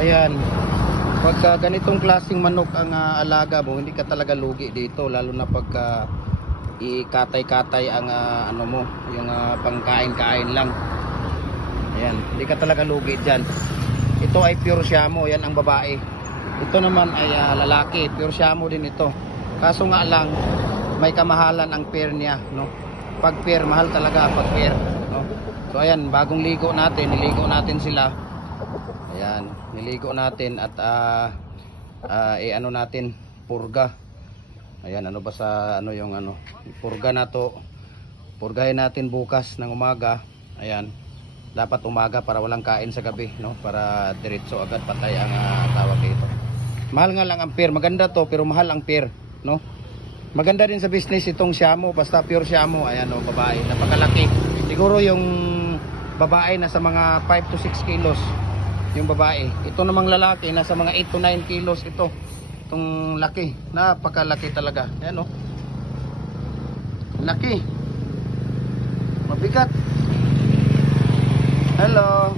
Ayan. Pagka ganitong klaseng manok ang alaga mo, hindi ka talaga lugi dito, lalo na pagka ikatay-katay ang ano mo, yung pangkain-kain lang. Ayan, hindi ka talaga lugi dyan. Ito ay pure Siamo, yan ang babae. Ito naman ay lalaki, pure Siamo din ito. Kaso nga lang, may kamahalan ang pair niya, no? Pag pair, mahal talaga pag pair, no? So ayan, bagong ligo natin, niligo natin sila. Ayan, niligo natin at ano natin, purga. Ayan, ano ba sa ano yung ano, purga na to. Purgahin natin bukas ng umaga. Ayan, dapat umaga para walang kain sa gabi, no? Para diretso agad patay ang tawag dito. Mahal nga lang ang pair, maganda to pero mahal ang pair, no? Maganda din sa business itong Siamo, basta pure Siamo. Ayan, oh, babae, napakalaki. Siguro yung babae nasa mga 5 to 6 kilos. Yung babae, ito namang lalaki nasa mga 8 to 9 kilos ito. Itong laki, napakalaki talaga. Ayan, oh. Laki. Mabigat. Hello.